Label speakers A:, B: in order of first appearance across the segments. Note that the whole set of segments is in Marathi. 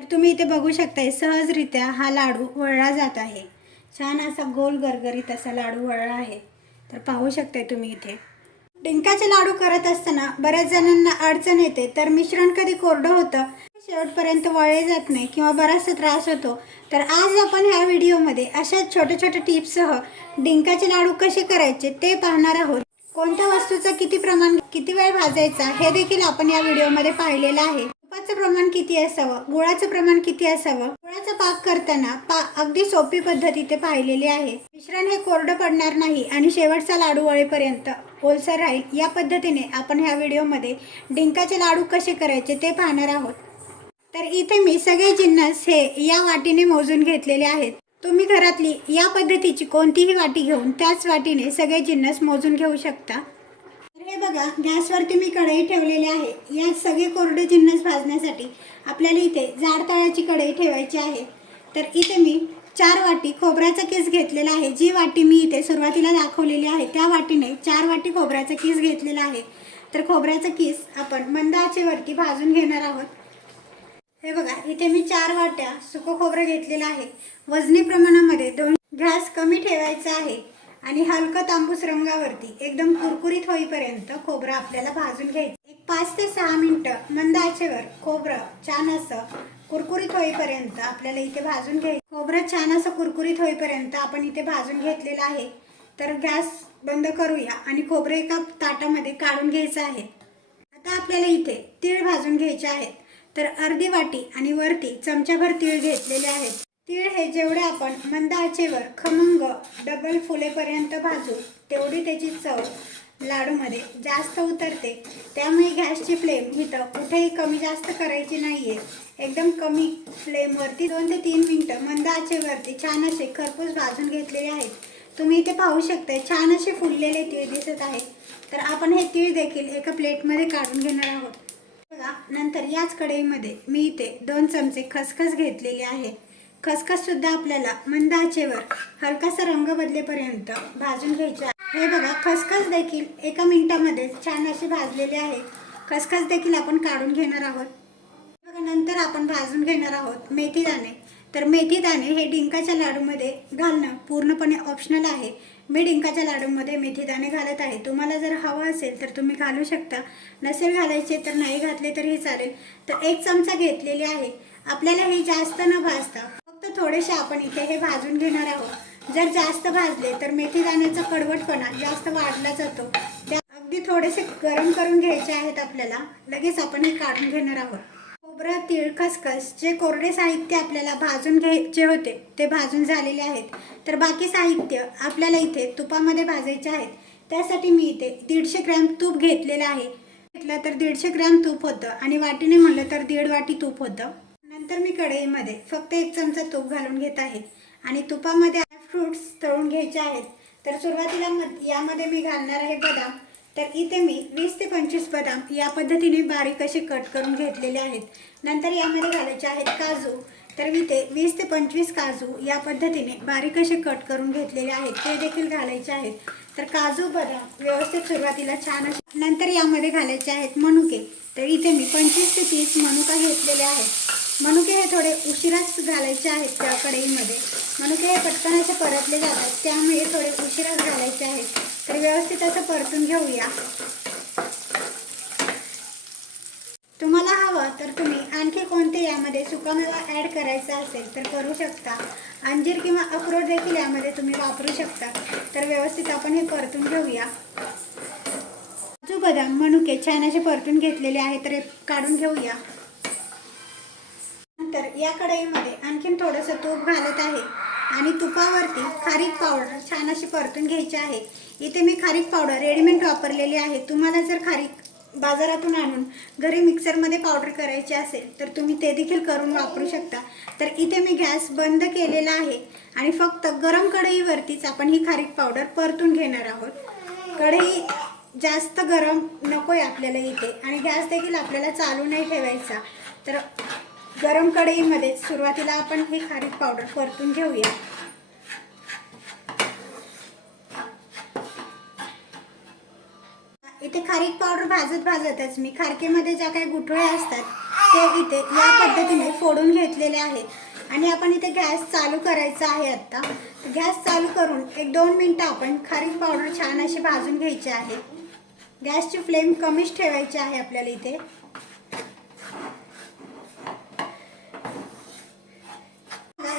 A: तर तुम्ही इथे बघू शकताय सहजरित्या हा लाडू वळला जात आहे. छान असा गोल गरगरीत असा लाडू वळला आहे. तर पाहू शकताय तुम्ही इथे. डिंकाचे लाडू करत असताना बऱ्याच जणांना अडचण येते तर मिश्रण कधी कोरडं होतं शेवटपर्यंत वळले जात नाही किंवा बराचसा त्रास होतो. तर आज आपण ह्या व्हिडिओमध्ये अशा छोट्या छोट्या टिप्ससह डिंकाचे लाडू कसे करायचे ते पाहणार आहोत. कोणत्या वस्तूचं किती प्रमाण किती वेळ भाजायचा हे देखील आपण या व्हिडिओमध्ये पाहिलेलं आहे. तुपाचं प्रमाण किती असावं? गुळाचं प्रमाण किती असावं? गुळाचा पाक करताना पा अगदी सोपी पद्धत इथे पाहिलेली आहे. मिश्रण हे कोरडं पडणार नाही आणि शेवटचा लाडू वळेपर्यंत. ओलसर राहील. या पद्धतीने आपण ह्या व्हिडिओमध्ये डिंकाचे लाडू कसे करायचे ते पाहणार आहोत. तर इथे मी सगळे जिन्नस हे या वाटीने मोजून घेतलेले आहेत. तुम्ही घरातली या पद्धतीची कोणतीही वाटी घेऊन त्याच वाटीने सगळे जिन्नस मोजून घेऊ शकता. हे बघा गॅसवरती मी कढई ठेवलेली आहे. या सगळे कोरडे जिन्नस भाजण्यासाठी आपल्याला इथे जाड तळाची कढई ठेवायची आहे. तर इथे मी चार वाटी खोबऱ्याचा केस घेतलेला आहे. जी वाटी मी इथे सुरुवातीला दाखवलेली आहे त्या वाटीने चार वाटी खोबऱ्याचा केस घेतलेला आहे. तर खोबऱ्याचा केस आपण मंद आचेवरती भाजून घेणार आहोत. हे बघा इथे मी चार वाट्या सुकं खोबरं घेतलेलं आहे. वजनी प्रमाणामध्ये दोन गॅस कमी ठेवायचा आहे. आणि हलकं तांबूस रंगावरती एकदम कुरकुरीत होईपर्यंत खोबरं आपल्याला भाजून घ्यायचं. एक पाच ते सहा मिनटं मंद आचेवर खोबरं छान असं कुरकुरीत होईपर्यंत आपल्याला इथे भाजून घ्यायचं. खोबरं छान असं कुरकुरीत होईपर्यंत आपण इथे भाजून घेतलेलं आहे. तर गॅस बंद करूया आणि खोबरं एका ताटामध्ये काढून घ्यायचं आहे. आता आपल्याला इथे तीळ भाजून घ्यायचे आहेत. तर अर्धी वाटी आणि वरती चमच्याभर तीळ घेतलेले आहेत. तीळ हे जेवढे आपण मंद आचेवर खमंग डबल फुलेपर्यंत भाजू तेवढी त्याची चव लाडूमध्ये जास्त उतरते. त्यामुळे गॅसची फ्लेम इथं कुठेही कमी जास्त करायची नाही आहे एकदम कमी फ्लेमवरती दोन ते तीन मिनटं मंद आचेवरती छान असे खरपूस भाजून घेतलेले आहेत. तुम्ही इथे पाहू शकता छान असे फुललेले तीळ दिसत आहेत. तर आपण हे तीळ देखील एका प्लेटमध्ये काढून घेणार आहोत. बघा नंतर याच कढईमध्ये मी इथे दोन चमचे खसखस घेतलेले आहे. खसखससुद्धा आपल्याला मंद आचेवर हलकासा रंग बदलेपर्यंत भाजून घ्यायचा हे बघा खसखस देखील एका मिनिटामध्ये छान असे भाजलेले आहे. खसखस देखील आपण काढून घेणार आहोत. बघा नंतर आपण भाजून घेणार आहोत मेथी दाणे. तर मेथी दाणे हे डिंकाच्या लाडूमध्ये घालणं पूर्णपणे ऑप्शनल आहे. मी डिंकाच्या लाडूमध्ये मेथी दाणे घालत आहे. तुम्हाला जर हवं असेल तर तुम्ही घालू शकता. नसेल घालायचे तर नाही घातले तरीही चालेल. तर एक चमचा घेतलेली आहे. आपल्याला हे जास्त न भाजता फक्त थोडेसे आपण इथे हे भाजून घेणार आहोत. जर जास्त भाजले तर मेथी दाण्याचा कडवटपणा जास्त वाढला जातो. त्या अगदी थोडेसे गरम करून घ्यायचे आहेत आपल्याला. लगेच आपण हे काढून घेणार आहोत. खोबरं तीळ खसखस जे कोरडे साहित्य आपल्याला भाजून घ्यायचे होते ते भाजून झालेले आहेत. तर बाकी साहित्य आपल्याला इथे तुपामध्ये भाजायचे आहेत. त्यासाठी मी इथे दीडशे ग्रॅम तूप घेतलेलं आहे. घेतलं तर दीडशे ग्रॅम तूप होतं आणि वाटीने म्हणलं तर दीड वाटी तूप होतं. नंतर मी कढईमध्ये फक्त एक चमचा तूप घालून घेत आहे. आणि तुपामध्ये फ्रूट्स तळून घ्यायचे आहेत. तर सुरुवातीला मध- यामध्ये मी घालणार आहे बदाम. तर इथे मी वीस ते पंचवीस बदाम या पद्धतीने बारीक असे कट करून घेतलेले आहेत. नंतर यामध्ये घालायचे आहेत काजू. तर मी ते वीस ते पंचवीस काजू या पद्धतीने बारीक असे कट करून घेतलेले आहेत. ते देखील घालायचे आहेत. तर काजू बदाम व्यवस्थित सुरुवातीला छान असे नंतर यामध्ये घालायचे आहेत मनुके. तर इथे मी पंचवीस ते तीस मनुका घेतलेले आहेत. मनुके हे थोडे उशिराच घालायचे आहेत त्या कढईमध्ये. मनुके हे पटकन असे परतले जातात त्यामुळे थोडे उशिराच घालायचे आहेत. तर व्यवस्थित असं परतून घेऊया. तुम्हाला हवं तर तुम्ही आणखी कोणते यामध्ये सुकामेवा ॲड करायचा असेल तर करू शकता. अंजीर किंवा अक्रोड देखील यामध्ये तुम्ही वापरू शकता. तर व्यवस्थित आपण हे परतून घेऊया. काजू बदाम मनुके छान असे परतून घेतलेले आहे तर हे काढून घेऊया. त्यानंतर या कढईमध्ये आणखीन थोडंसं तूप घालत आहे. आणि तुपावरती खारीक पावडर छान अशी परतून घ्यायची आहे. इथे मी खारीक पावडर रेडीमेड वापरलेली आहे. तुम्हाला जर खारीक बाजारातून आणून घरी मिक्सरमध्ये पावडर करायची असेल तर तुम्ही ते देखील करून वापरू शकता. तर इथे मी गॅस बंद केलेला आहे. आणि फक्त गरम कढईवरतीच आपण ही खारीक पावडर परतून घेणार आहोत. कढई जास्त गरम नको आहे आपल्याला इथे. आणि गॅस देखील आपल्याला चालू नाही ठेवायचा. तर गरम कढईमध्ये सुरुवातीला आपण ही खारीक पावडर परतून घेऊया. इथे खारीक पावडर भाजत भाजतच मी खारकेमध्ये ज्या काही गुठळ्या असतात ते इथे या पद्धतीने फोडून घेतलेले आहेत. आणि आपण इथे गॅस चालू करायचा आहे आत्ता. गॅस चालू करून एक दोन मिनटं आपण खारीक पावडर छान अशी भाजून घ्यायची आहे. गॅसची फ्लेम कमीच ठेवायची आहे आपल्याला इथे.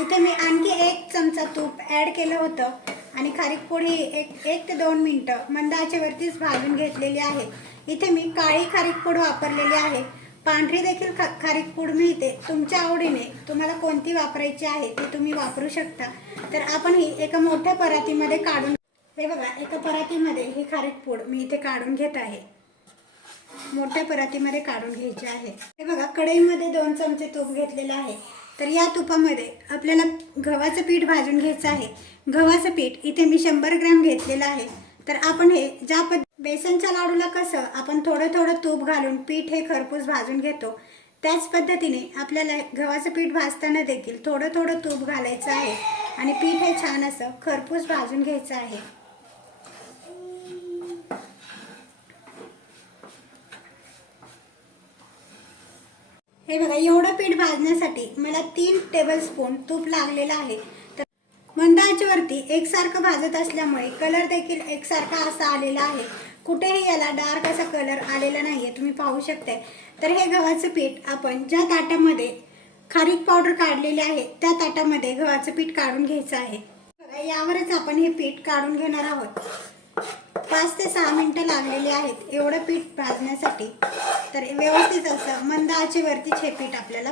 A: इथे मी आणखी एक चमचा तूप ॲड केलं होतं. आणि खारीक पोळी एक एक ते दोन मिनटं मंदाच्यावरतीच भाजून घेतलेली आहे. इथे मी काळी खारीक पूड वापरलेली आहे. पांढरी देखील खा खारीक पूड मिळते. तुमच्या आवडीने तुम्हाला कोणती वापरायची आहे ती तुम्ही वापरू शकता. तर आपण ही एका मोठ्या परातीमध्ये काढून हे बघा एका परातीमध्ये ही खारीक पूड मी इथे काढून घेत आहे. मोठ्या परातीमध्ये काढून घ्यायची आहे. हे बघा कढईमध्ये दोन चमचे तूप घेतलेलं आहे. तर या तुपामध्ये आपल्याला गव्हाचं पीठ भाजून घ्यायचं आहे. गव्हाचं पीठ इथे मी शंभर ग्रॅम घेतलेलं आहे. तर आपण हे ज्या पद बेसनच्या लाडूला कसं आपण थोडं थोडं तूप घालून पीठ हे खरपूस भाजून घेतो त्याच पद्धतीने आपल्याला गव्हाचं पीठ भाजताना देखील थोडं थोडं तूप घालायचं आहे. आणि पीठ हे छान असं खरपूस भाजून घ्यायचं आहे. हे बघा एवढं पीठ भाजण्यासाठी मला तीन टेबलस्पून तूप लागलेलं आहे. तर मंदाजवरती एकसारखं भाजत असल्यामुळे कलर देखील एकसारखा असा आलेला आहे. कुठेही याला डार्क असा कलर आलेला नाही आहे तुम्ही पाहू शकताय. तर हे गव्हाचं पीठ आपण ज्या ताटामध्ये खारीक पावडर काढलेली आहे त्या ताटामध्ये गव्हाचं पीठ काढून घ्यायचं आहे. बघा, यावरच आपण हे पीठ काढून घेणार आहोत. पाच ते सहा मिनटं लागलेली आहेत. एवढं पीठ भाजण्यासाठी. तर व्यवस्थित असं मंद वरती हे पीठ आपल्याला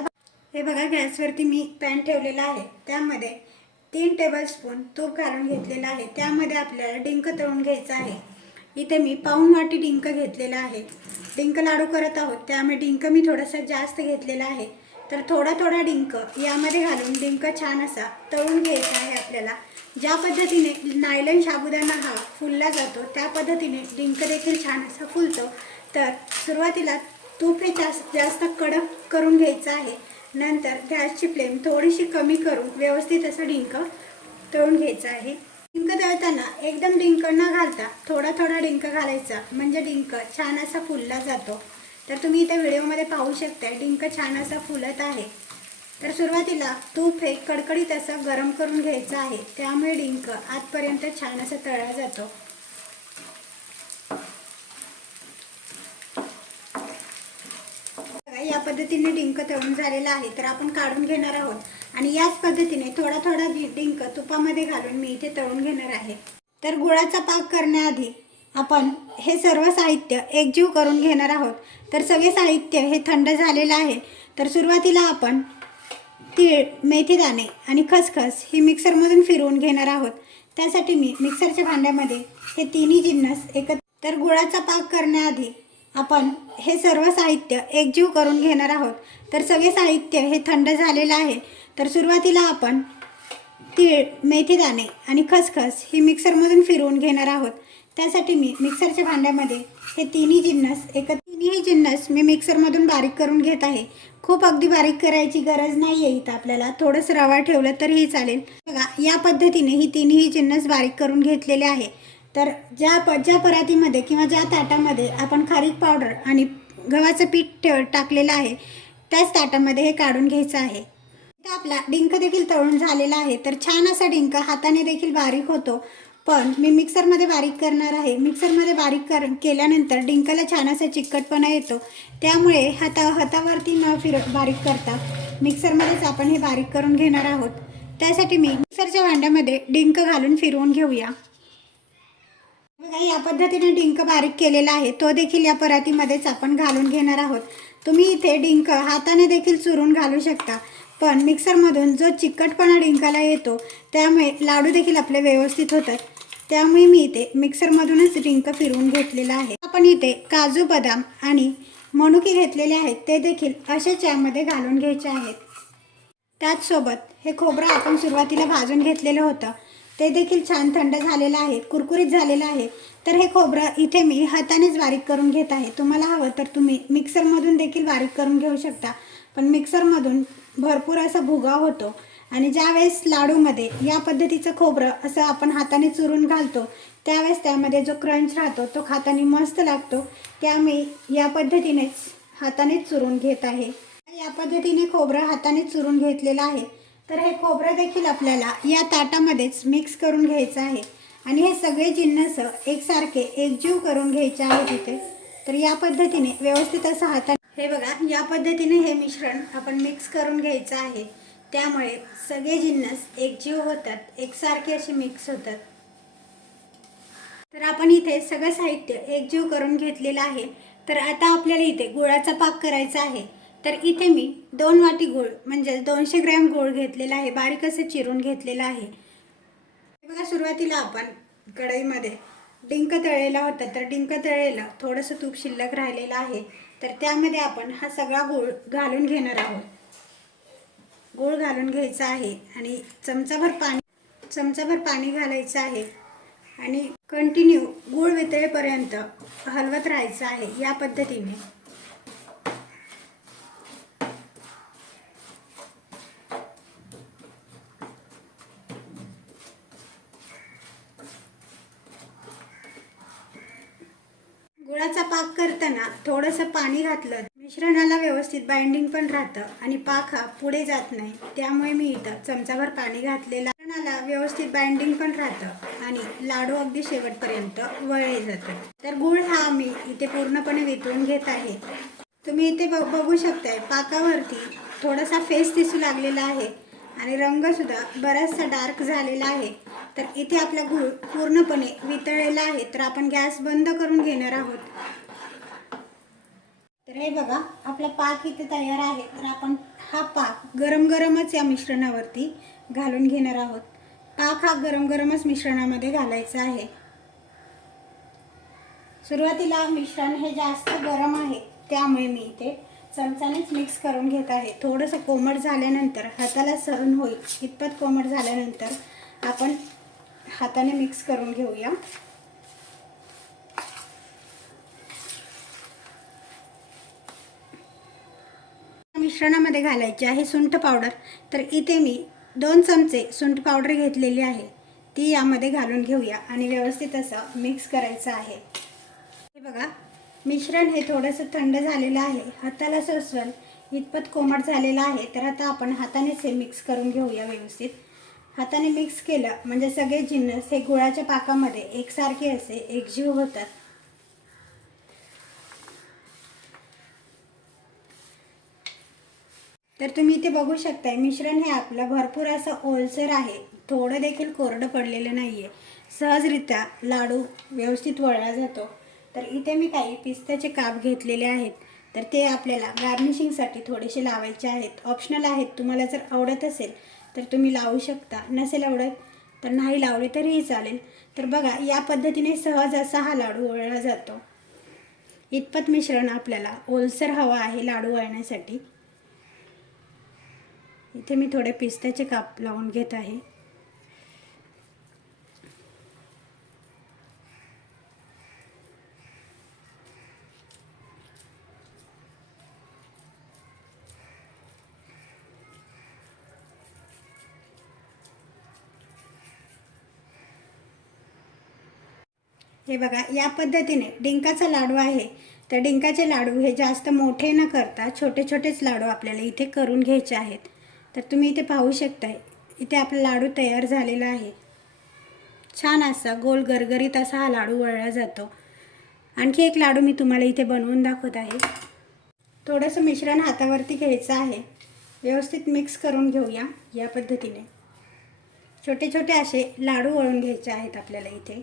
A: हे बघा गॅसवरती मी पॅन ठेवलेला आहे. त्यामध्ये तीन टेबलस्पून तूप घालून घेतलेलं आहे. त्यामध्ये आपल्याला डिंक तळून घ्यायचं आहे. इथे मी पाऊण वाटी डिंक घेतलेला आहे. डिंक लाडू करत आहोत. त्यामुळे डिंक मी थोडासा जास्त घेतलेला आहे. तर थोडा थोडा डिंक यामध्ये घालून डिंक छान असा तळून घ्यायचा आहे आपल्याला. ज्या पद्धतीने नायलन साबुदाणा हा फुलला जातो त्या पद्धतीने डिंक देखील छान असा फुलतो. तर सुरुवातीला तूप हे जास्त जास्त कडक करून घ्यायचं आहे. नंतर गॅसची फ्लेम थोडीशी कमी करून व्यवस्थित असं डिंक तळून घ्यायचं आहे. डिंक तळताना एकदम डिंक न घालता थोडा थोडा डिंक घालायचा. म्हणजे डिंक छान असा फुलला जातो. तर तुम्ही इथे व्हिडिओमध्ये पाहू शकता डिंक छान असा फुलत आहे. तर सुरुवातीला तूप हे कडकडीत असं गरम करून घ्यायचं आहे. त्यामुळे डिंक आतपर्यंत छान असं तळला जातो. या पद्धतीने डिंक तळून झालेला आहे तर आपण काढून घेणार आहोत. आणि याच पद्धतीने थोडा थोडा डिंक तुपामध्ये घालून मी इथे तळून घेणार आहे. तर गुळाचा पाक करण्याआधी आपण हे सर्व साहित्य एकजीव करून घेणार आहोत. तर सगळे साहित्य हे थंड झालेलं आहे. तर सुरुवातीला आपण तीळ मेथीदाणे आणि खसखस ही मिक्सरमधून फिरवून घेणार आहोत. त्यासाठी मी मिक्सरच्या भांड्यामध्ये हे तिन्ही जिन्नस एकत्र तर गुळाचा पाक करण्याआधी आपण हे सर्व साहित्य एकजीव करून घेणार आहोत. तर सगळे साहित्य हे थंड झालेलं आहे. तर सुरुवातीला आपण तीळ मेथीदाणे आणि खसखस ही मिक्सरमधून फिरवून घेणार आहोत. त्यासाठी मी मिक्सरच्या भांड्यामध्ये हे तिन्ही जिन्नस एक तिन्ही जिन्नस मी मिक्सरमधून बारीक करून घेत आहे. खूप अगदी बारीक करायची गरज नाही आहे इथं आपल्याला. थोडंसं रवा ठेवलं तरीही चालेल. बघा या पद्धतीने ही तिन्ही जिन्नस बारीक करून घेतलेले आहे. तर ज्या प ज्या परातीमध्ये किंवा ज्या ताटामध्ये आपण खारीक पावडर आणि गव्हाचं पीठ ठेव टाकलेलं आहे त्याच ताटामध्ये हे काढून घ्यायचं आहे. इथं आपला डिंक देखील तळून झालेला आहे. तर छान असा डिंक हाताने देखील बारीक होतो. पण मी मिक्सरमध्ये बारीक करणार आहे. मिक्सरमध्ये बारीक कर केल्यानंतर डिंकाला छान असा चिकटपणा येतो. त्यामुळे हाता हातावरती न फिर बारीक करता मिक्सरमध्येच आपण हे बारीक करून घेणार आहोत. त्यासाठी मी मिक्सरच्या भांड्यामध्ये डिंक घालून फिरवून घेऊया. बघा या पद्धतीने डिंक बारीक केलेला आहे. तो देखील या परातीमध्येच आपण घालून घेणार आहोत. तुम्ही इथे डिंक हाताने देखील चुरून घालू शकता. पण मिक्सरमधून जो चिकटपणा डिंकाला येतो त्यामुळे लाडू देखील आपले व्यवस्थित होतात. त्यामुळे मी इथे मिक्सरमधूनच डिंक फिरवून घेतलेला आहे. आपण इथे काजू बदाम आणि मनुके घेतलेले आहेत. ते देखील अशा चहामध्ये घालून घ्यायचे आहेत. त्याचसोबत हे खोबरं आपण सुरुवातीला भाजून घेतलेलं होतं. ते देखील छान थंड झालेलं आहे कुरकुरीत झालेलं आहे. तर हे खोबरं इथे मी हातानेच बारीक करून घेत आहे. तुम्हाला हवं तर तुम्ही मिक्सरमधून देखील बारीक करून घेऊ शकता. पण मिक्सरमधून भरपूर असा भुगा होतो. आणि ज्यावेळेस लाडूमध्ये या पद्धतीचं खोबरं असं आपण हाताने चुरून घालतो त्यावेळेस त्यामध्ये जो क्रंच राहतो तो हाताने मस्त लागतो. त्यामुळे या पद्धतीनेच हातानेच चुरून घेत आहे. या पद्धतीने खोबरं हाताने चुरून घेतलेलं आहे. तर हे खोबरं देखील आपल्याला या ताटामध्येच मिक्स करून घ्यायचं आहे. आणि हे सगळे जिन्नस एकसारखे एकजीव करून घ्यायचे आहे तिथे तर या पद्धतीने व्यवस्थित असं हाताने हे बघा या पद्धतीने हे मिश्रण आपण मिक्स करून घ्यायचं आहे. त्यामुळे सगळे जिन्नस एकजीव होतात एकसारखे असे मिक्स होतात. तर आपण इथे सगळं साहित्य एकजीव करून घेतलेलं आहे. तर आता आपल्याला इथे गुळाचा पाक करायचा आहे. तर इथे मी दोन वाटी गूळ म्हणजे दोनशे ग्रॅम गुळ घेतलेला आहे. बारीक असं चिरून घेतलेलं आहे. हे बघा सुरुवातीला आपण कढईमध्ये डिंक तळलेला होता. तर डिंक तळलेलं थोडंसं तूप शिल्लक राहिलेलं आहे. तर त्यामध्ये आपण हा सगळा गूळ घालून घेणार आहोत. गूळ घालून घ्यायचा आहे आणि चमचाभर पाणी चमचाभर पाणी घालायचं आहे आणि कंटिन्यू गूळ वितळेपर्यंत हलवत राहायचं आहे या पद्धतीने. गुळाचा पाक करताना थोडंसं पाणी घातलं मिश्रणाला व्यवस्थित बाइंडिंग पण राहतं आणि पाक हा पुढे जात नाही. त्यामुळे मी इथं चमचाभर पाणी घातलेलं मिश्रणाला व्यवस्थित बाइंडिंग पण राहतं आणि लाडू अगदी शेवटपर्यंत वळले जातात. तर गुळ हा मी इथे पूर्णपणे वितळून घेत आहे. तुम्ही इथे ब बघू शकताय पाकावरती थोडासा फेस दिसू लागलेला आहे आणि रंगसुद्धा बराचसा डार्क झालेला आहे. तर इथे आपला गूळ पूर्णपणे वितळलेला आहे. तर आपण गॅस बंद करून घेणार आहोत. तर हे बघा आपला पाक इथे तयार आहे. तर आपण हा पाक गरम गरमच या मिश्रणावरती घालून घेणार आहोत. पाक हा गरम गरमच मिश्रणामध्ये घालायचा आहे. सुरुवातीला मिश्रण हे जास्त गरम आहे त्यामुळे मी इथे चमचानेच मिक्स करून घेत आहे. थोडंसं कोमट झाल्यानंतर हाताला सहन होईल इतपत कोमट झाल्यानंतर आपण हाताने मिक्स करून घेऊया. मिश्रणामध्ये घालायची आहे सुंठ पावडर. तर इथे मी दोन चमचे सुंठ पावडर घेतलेली आहे. ती यामध्ये घालून घेऊया आणि व्यवस्थित असं मिक्स करायचं आहे. हे बघा मिश्रण हे थोडंसं थंड झालेलं आहे. हाताला सरसवल इतपत कोमट झालेलं आहे. तर आता आपण हातानेच हे मिक्स करून घेऊया व्यवस्थित. हाताने मिक्स केलं म्हणजे सगळे जिन्नस हे गुळाच्या पाकामध्ये एकसारखे असे एकजीव होतात. तर तुम्ही इथे बघू शकताय मिश्रण हे आपलं भरपूर असं ओलसर आहे. थोडं देखील कोरडं पडलेलं नाही आहे सहजरित्या लाडू व्यवस्थित वळला जातो. तर इथे मी काही पिस्त्याचे काप घेतलेले आहेत. तर ते आपल्याला गार्निशिंगसाठी थोडेसे लावायचे आहेत. ऑप्शनल आहेत तुम्हाला जर आवडत असेल तर तुम्ही लावू शकता. नसेल आवडत तर नाही लावले तरीही चालेल. तर बघा या पद्धतीने सहज असा हा लाडू वळला जातो. इतपत मिश्रण आपल्याला ओलसर हवा आहे लाडू वळण्यासाठी. इथे मी थोडे पिस्त्याचे काप लावून घेत आहे. हे बघा या पद्धतीने डिंकाचा लाडू आहे. तर डिंकाचे लाडू हे जास्त मोठे न करता छोटे छोटेच लाडू आपल्याला इथे करून घ्यायचे आहेत. तर तुम्ही इथे पाहू शकताय. इथे आपला लाडू तयार झालेला आहे. छान असा गोल गरगरीत असा हा लाडू वळला जातो. आणखी एक लाडू मी तुम्हाला इथे बनवून दाखवत आहे. थोडंसं मिश्रण हातावरती घ्यायचं आहे. व्यवस्थित मिक्स करून घेऊया या पद्धतीने. छोटे छोटे असे लाडू वळून घ्यायचे आहेत आपल्याला इथे.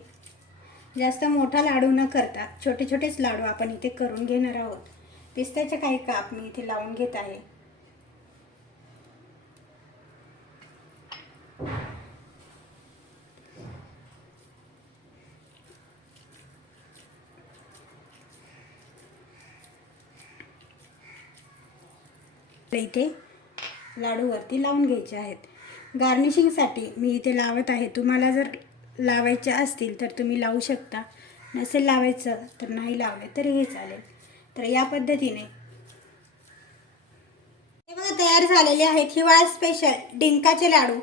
A: जास्त मोठा लाडू न करता छोटे छोटेच लाडू आपण इथे करून घेणार आहोत. पिस्त्याचे काही काप मी इथे लावून घेत आहे. इथे लाडूवरती लावून घ्यायचे आहेत. गार्निशिंगसाठी मी इथे लावत आहे. तुम्हाला जर लावायचे असतील तर तुम्ही लावू शकता. नसेल लावायचं तर नाही लावले तरीही चालेल. तर या पद्धतीने हे बघा तयार झालेले आहेत. हिवाळा स्पेशल डिंकाचे लाडू.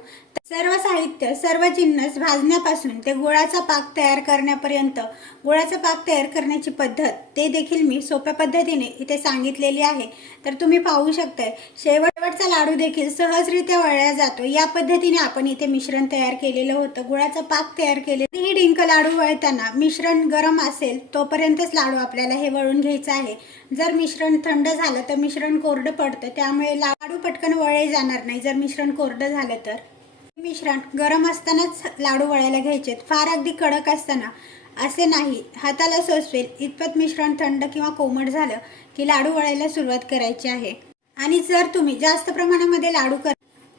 A: सर्व साहित्य सर्व जिन्नस भाजण्यापासून ते गुळाचा पाक तयार करण्यापर्यंत गुळाचा पाक तयार करण्याची पद्धत ते देखील मी सोप्या पद्धतीने इथे सांगितलेली आहे. तर तुम्ही पाहू शकताय शेवटचा लाडू देखील सहजरित्या वळला जातो. या पद्धतीने आपण इथे मिश्रण तयार केलेलं होतं. गुळाचा पाक तयार केले ही डिंक लाडू वळताना मिश्रण गरम असेल तोपर्यंतच लाडू आपल्याला हे वळून घ्यायचं आहे. जर मिश्रण थंड झालं तर मिश्रण कोरडं पडतं. त्यामुळे लाडू पटकन वळे जाणार नाही. जर मिश्रण कोरडं झालं तर. मिश्रण गरम असतानाच लाडू वळायला घ्यायचेत. फार अगदी कडक असताना. असे नाही. हाताला सोसवेल इतपत मिश्रण थंड किंवा कोमट झालं की लाडू वळायला सुरुवात करायची आहे. आणि जर तुम्ही जास्त प्रमाणामध्ये लाडू कर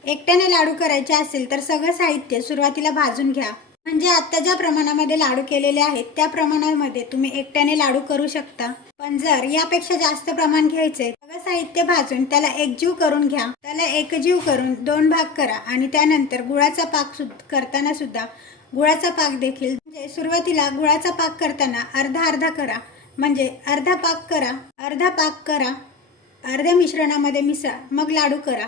A: एकट्याने लाडू करायचे असेल तर सगळं साहित्य सुरुवातीला भाजून घ्या. म्हणजे आता ज्या प्रमाणामध्ये लाडू केलेले आहेत त्या प्रमाणामध्ये तुम्ही एकट्याने लाडू करू शकता. पण जर यापेक्षा जास्त प्रमाण घ्यायचे सगळं साहित्य भाजून त्याला एकजीव करून घ्या. त्याला एकजीव करून दोन भाग करा आणि त्यानंतर गुळाचा पाक सुद्ध करताना सुद्धा गुळाचा पाक देखील म्हणजे सुरुवातीला गुळाचा पाक करताना अर्धा अर्धा करा. म्हणजे अर्धा पाक करा अर्धा पाक करा अर्ध्या मिश्रणामध्ये मिसळा मग लाडू करा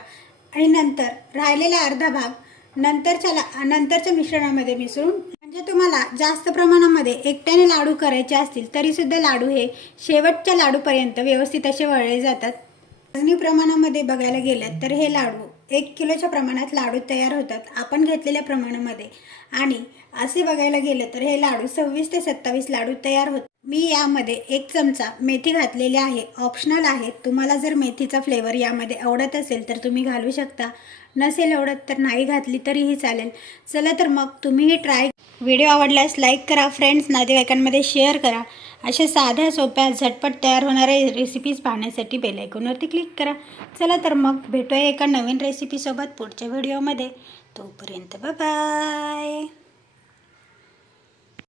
A: आणि नंतर राहिलेला अर्धा भाग नंतरच्या ला नंतरच्या मिश्रणामध्ये मिसळून म्हणजे तुम्हाला जास्त प्रमाणामध्ये एकट्याने लाडू करायचे असतील तरीसुद्धा लाडू हे शेवटच्या लाडूपर्यंत व्यवस्थित असे वळले जातात. भाजणी प्रमाणामध्ये बघायला गेलं तर हे लाडू एक किलोच्या प्रमाणात लाडू तयार होतात आपण घेतलेल्या प्रमाणामध्ये. आणि असे बघायला गेलं तर हे लाडू सव्वीस ते सत्तावीस लाडू तयार होत मी यामध्ये एक चमचा मेथी घातलेली आहे. ऑप्शनल आहे. तुम्हाला जर मेथीचा फ्लेवर यामध्ये आवडत असेल तर तुम्ही घालू शकता. नसेल आवडत तर नाही घातली तरीही चालेल. चला तर मग तुम्हीही ट्राय व्हिडिओ आवडल्यास लाईक करा. फ्रेंड्स नातेवाईकांमध्ये शेअर करा. अशा साध्या सोप्या झटपट तयार होणाऱ्या रेसिपीज पाहण्यासाठी बेलायकॉनवरती क्लिक करा. चला तर मग भेटूया एका नवीन रेसिपीसोबत पुढच्या व्हिडिओमध्ये तोपर्यंत बाय